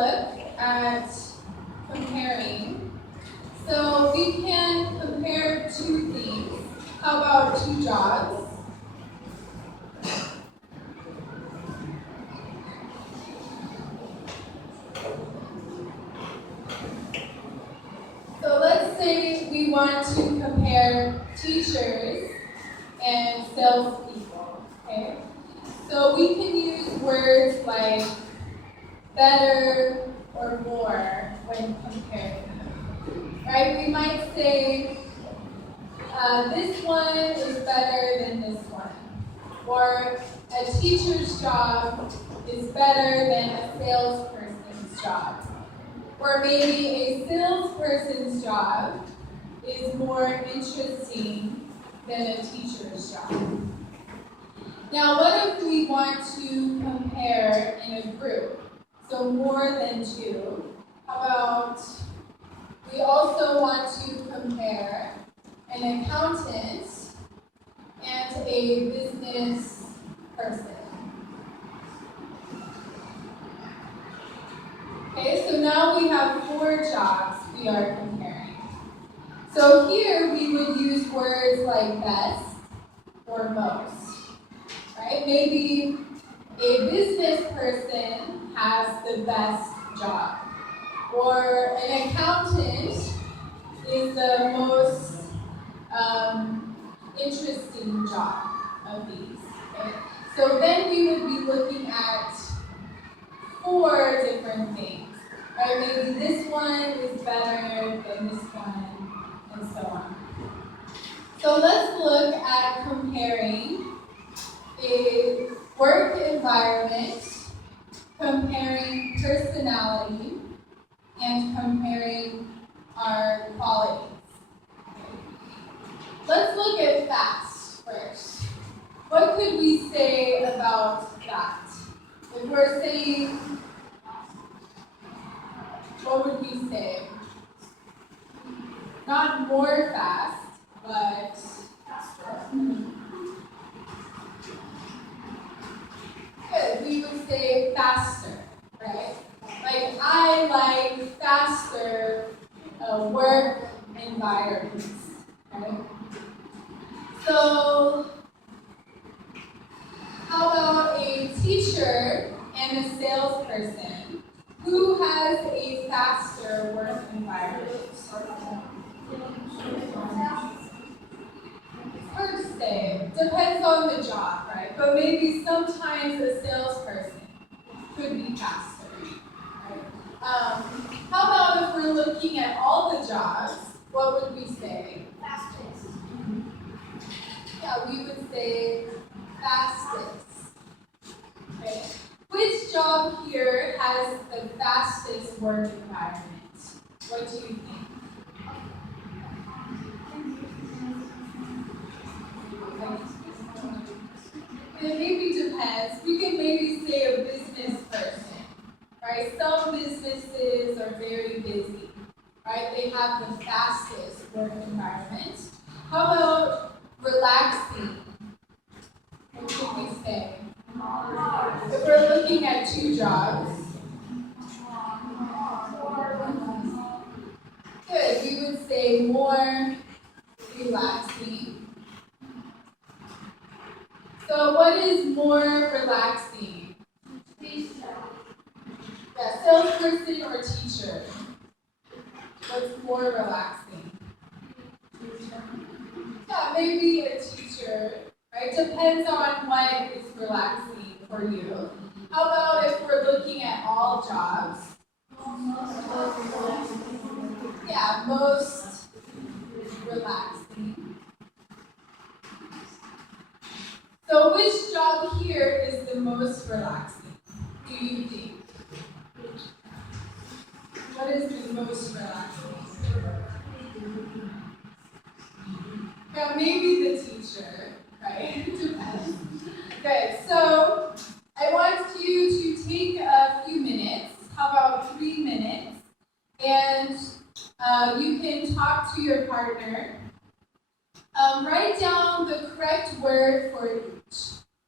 look at comparing. So we can compare two things. How about two jobs? So let's say we want to compare teachers and salespeople, okay? So we can use words like better or more when comparing them, right? We might say, this one is better than this one, or a teacher's job is better than a salesperson's job, or maybe a salesperson's job is more interesting than a teacher's job. Now, what if we want to compare in a group? So more than two. How about we also want to compare an accountant and a business person. Okay, so now we have four jobs we are comparing. So here we would use words like best or most. Right? Maybe a business person has the best job, or an accountant is the most interesting job of these. Okay? So then we would be looking at four different things. Right? Maybe this one is better than this one, and so on. So let's look at comparing a work environment, comparing personality, and comparing our qualities. Let's look at fast first. What could we say about that? If we're saying, what would we say? Not more fast, but faster. Good, we would say faster, right? Like, I like faster work environments, right? So, how about a teacher and a salesperson? Who has a faster work environment? Hard to say. Depends on the job, right? But maybe sometimes a salesperson could be faster, right? How about if we're looking at all the jobs, what would we say? Fastest. Yeah, we would say fastest. Okay. Which job here has the fastest work environment? What do you think? It maybe depends. We can maybe say a business person, right? Some businesses are very busy, right? They have the fastest work environment. How about relaxing? What should we say? If we're looking at two jobs, good, we would say more relaxing. So what is more relaxing? Yeah, salesperson or teacher? What's more relaxing? Yeah, maybe a teacher, right? Depends on what is relaxing for you. How about if we're looking at all jobs? Yeah, most relaxing. So which job here is the most relaxing, do you think? What is the most relaxing? Yeah, maybe the teacher, right? Depends. Good, so I want you to take a few minutes, how about 3 minutes, and you can talk to your partner. Write down the correct word for each.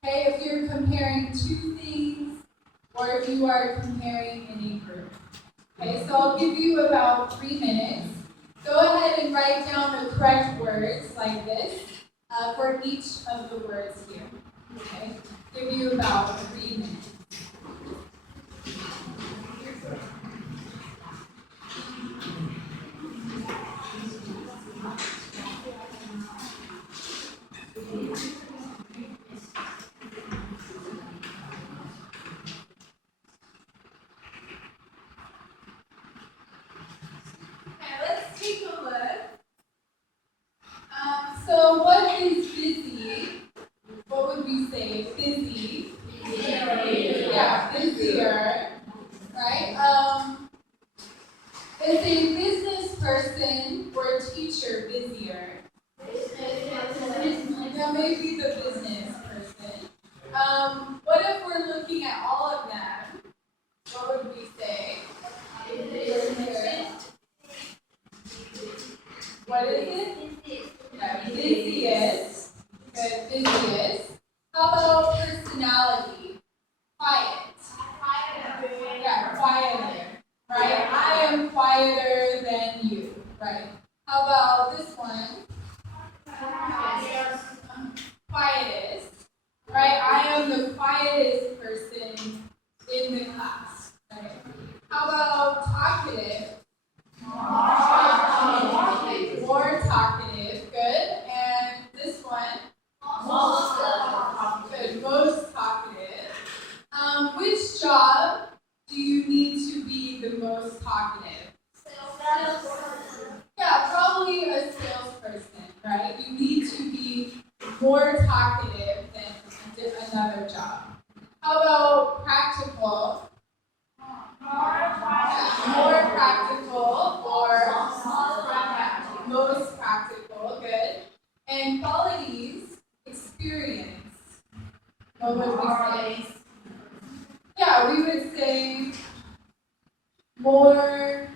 Okay, if you're comparing two things or if you are comparing in a group. Okay, so I'll give you about 3 minutes. Go ahead and write down the correct words like this for each of the words here. Okay, give you about 3 minutes. Okay, let's take a look. So what is busy? What would we say? Busy. Yeah, busier. Right? Is a business person or teacher busier? Yeah, maybe the business person. What if we're looking at all of them? What would we say? What is it? Yeah, busiest. Good, busiest. How about personality? Quiet. Yeah, quieter. Right? I am quieter than you. Right? How about this one? Quietest. Right? I am the quietest person in the class. Right? How about talkative? More talkative. Good. And this one? Good. Most talkative. Which job do you need to be the most talkative? Yeah, probably a salesperson, right? You need to be more talkative than another job. How about practical? More practical or most practical, good. And qualities, experience. What would we say? Yeah, we would say more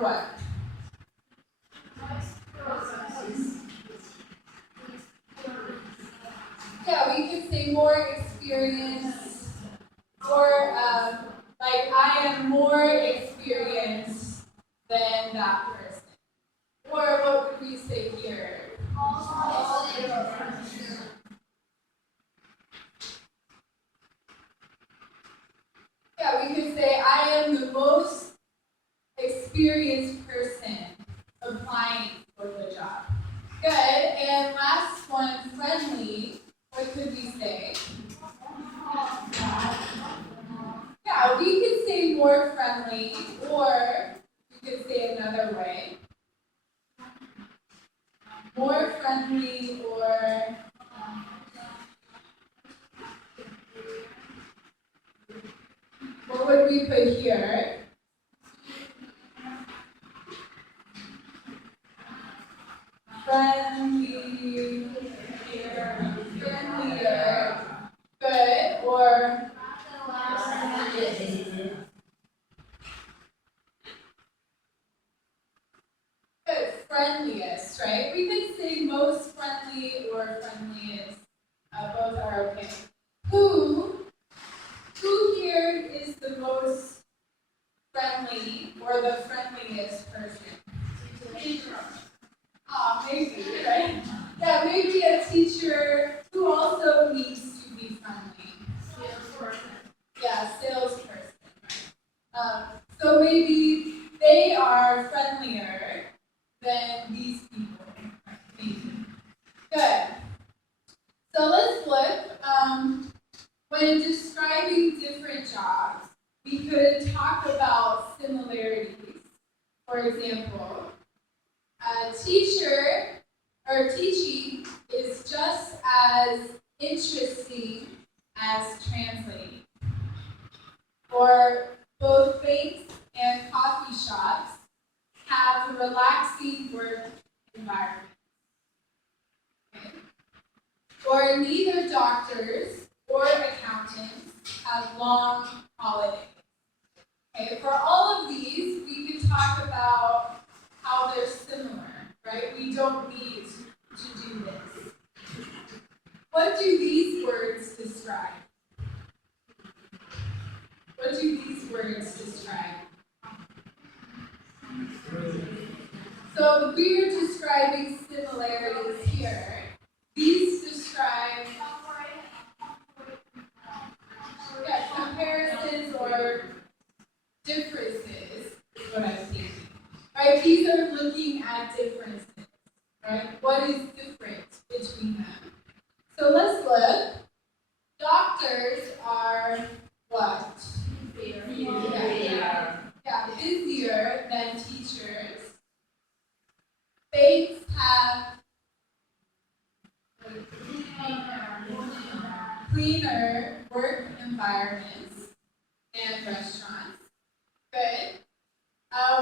what? Yeah, we could say more experience, or like I am more experienced than that person. Or what would we say here? Yeah, we could say I am the most experienced person applying for the job. Good. And last one, friendly. What could we say? Yeah, we could say more friendly, or we could say another way. More friendly, or what would we put here? Friendly, friendlier, good, or good, friendliest, right? We could say most friendly or friendliest. Both are okay. Who here is the most friendly or the friendliest person? Maybe, right? Yeah, maybe a teacher who also needs to be friendly. Salesperson. Yeah, salesperson. So maybe they are friendlier than these people. Maybe. Good. So let's look. When describing different jobs, we could talk about similarities. For example, a teacher or teaching is just as interesting as translating. Or both banks and coffee shops have relaxing work environments. Okay? Or neither doctors or accountants have long holidays. Okay, for all of these, we could talk about how they're similar, right? We don't need to do this. What do these words describe? What do do these words describe? So we're describing similarities here. These describe comparisons or differences, is what I'm thinking. Right? These are looking at differences. Right? What is different between them? So let's look. Doctors are what? Busier than teachers. Banks have cleaner work environments and restaurants. Good.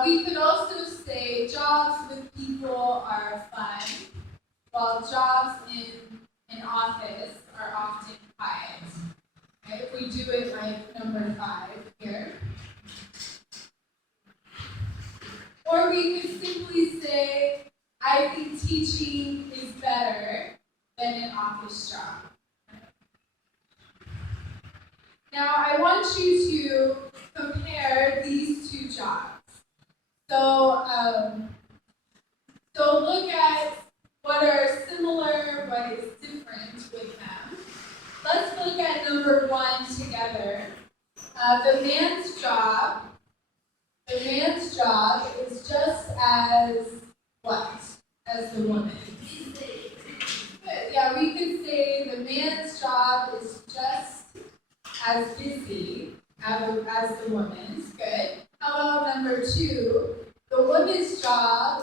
We could also say jobs with people are fun, while jobs in office are often quiet. Okay? If we do it like number 5 here. Or we could simply say, I think teaching is better than an office job. Now, I want you to compare these two jobs. So look at what are similar, what is different with them. Let's look at number 1 together. The man's job is just as what? As the woman's. Good. Yeah, we could say the man's job is just as busy as the woman's. Good. How about number 2? The woman's job